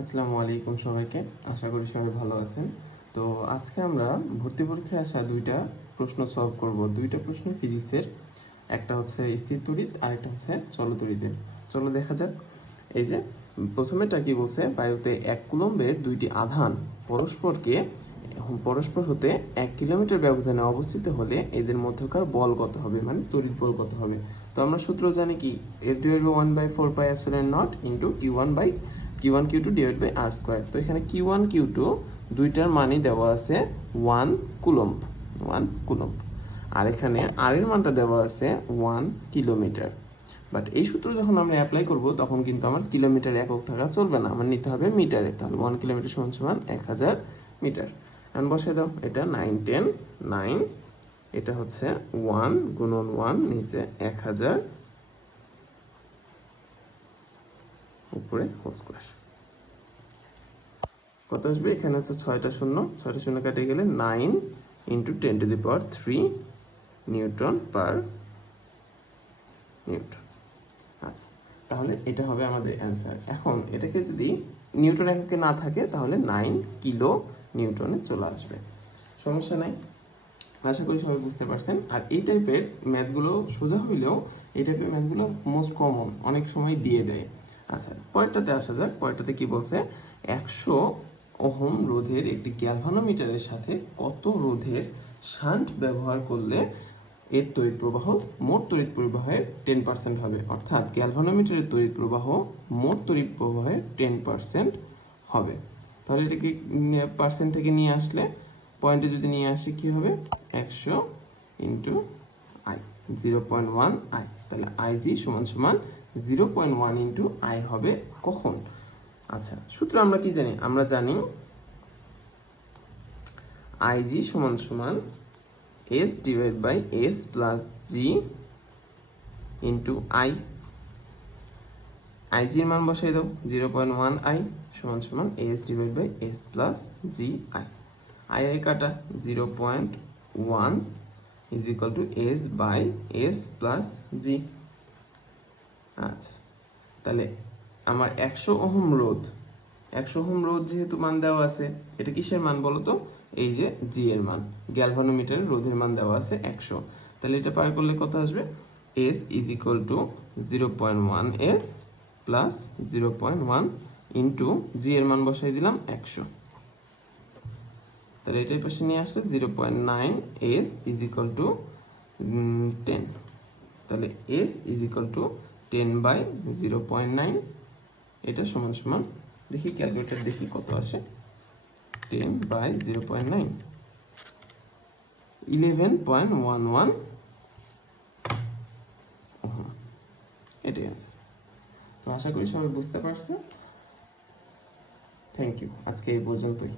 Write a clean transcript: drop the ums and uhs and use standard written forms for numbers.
আসসালামু আলাইকুম সবাইকে। আশা করি সবাই ভালো আছেন। তো আজকে আমরা ভর্তি পরীক্ষায় আসা দুইটা প্রশ্ন সলভ করব। দুইটা প্রশ্ন ফিজিক্সের, একটা হচ্ছে স্থির তড়িৎ আর একটা হচ্ছে চলতড়িতের। চলো দেখা যাক। এই যে প্রথমেটা কি বলছে, বায়ুতে 1 কুলম্বের দুইটি আধান পরস্পর হতে 1 কিলোমিটার ব্যবধানে অবস্থিত হলে এদের মধ্যকার বল কত হবে, মানে তড়িৎ বল কত হবে। তো আমরা সূত্র জানি কি, F/1/4πε0 into Q1 Q2 divide by R square. তো এখানে Q1 Q2 দুইটার মানই দেওয়া আছে 1 কুলম্ব, আর এখানে আর এর মানটা দেওয়া আছে 1 কিলোমিটার। বাট এই সূত্র যখন আমরা অ্যাপ্লাই করব তখন কিন্তু আমার কিলোমিটার একক থাকা চলবে না, আমার নিতে হবে মিটারে। তাহলে 1 কিলোমিটার সমান সমান 1000 মিটার। এখন বসে দাও, এটা 9 10 9, এটা হচ্ছে 1 গুণন 1, নিচে 1000, উপরে হোল স্কয়ার। কত আসবে? এখানে হচ্ছে 6টা শূন্য কাটে গেলে 9 ইন্টু 10⁻³ নিউটন পার নিউটন। আচ্ছা, তাহলে এটা হবে আমাদের অ্যান্সার। এখন এটাকে যদি নিউটন এককে না থাকে তাহলে 9 কিলো নিউটনে চলে আসবে। সমস্যা নাই, আশা করি সবাই বুঝতে পারছেন। আর এই টাইপের ম্যাথগুলো সোজা হইলেও এই টাইপের ম্যাথগুলো মোস্ট কমন, অনেক সময় দিয়ে দেয়। আচ্ছা, পরেরটাতে আসা যাক। পরেরটাতে কি বলছে, 100 ওহম রোধের একটি গ্যালভানোমিটারের সাথে কত রোধের শান্ট ব্যবহার করলে এর তড়িৎ প্রবাহ মোট তড়িৎ প্রবাহের 10% হবে। অর্থাৎ গ্যালভানোমিটারের তড়িৎ প্রবাহ মোট তড়িৎ প্রবাহের 10% হবে। তাহলে এটাকে পার্সেন্ট থেকে নিয়ে আসলে, পয়েন্টে যদি নিয়ে আসি কি হবে, 100 ইন্টু আই, 0.1 আই। তাহলে আইজি সমান সমান 0.1 ইন্টু আই হবে কখন? আচ্ছা, সূত্র আমরা কি জানি? আমরা জানি আইজি সমান সমান S divide by S plus G into I. আইজির মান বসাই দাও, 0.1 আই সমান সমান S divide by S plus G I. I I কাটা, 0.1 is equal to S by S plus G. আচ্ছা, তাহলে আমার 100 ওহম রোধ যেহেতু মান দেওয়া আছে, এটা কিসের মান বলো তো? এই যে জি এর মান, গ্যালভানোমিটারের রোধের মান দেওয়া আছে 100। তাহলে এটা পার করলে কত আসবে? S is equal to 0.1 S plus 0.1 into G এর মান বসাই দিলাম 100। তাহলে এটার পাশে নিয়ে আসলে 0.9 এস ইজ ইকুয়াল টু 10। তাহলে S is equal to 10 by 0.9, এটা সমান সমান, দেখি ক্যালকুলেটর দেখি কত আসে। 10 বাই 0.9, 11.11 এটাই আছে। তো আশা করি সবাই বুঝতে পারছে। থ্যাংক ইউ, আজকে এই পর্যন্তই।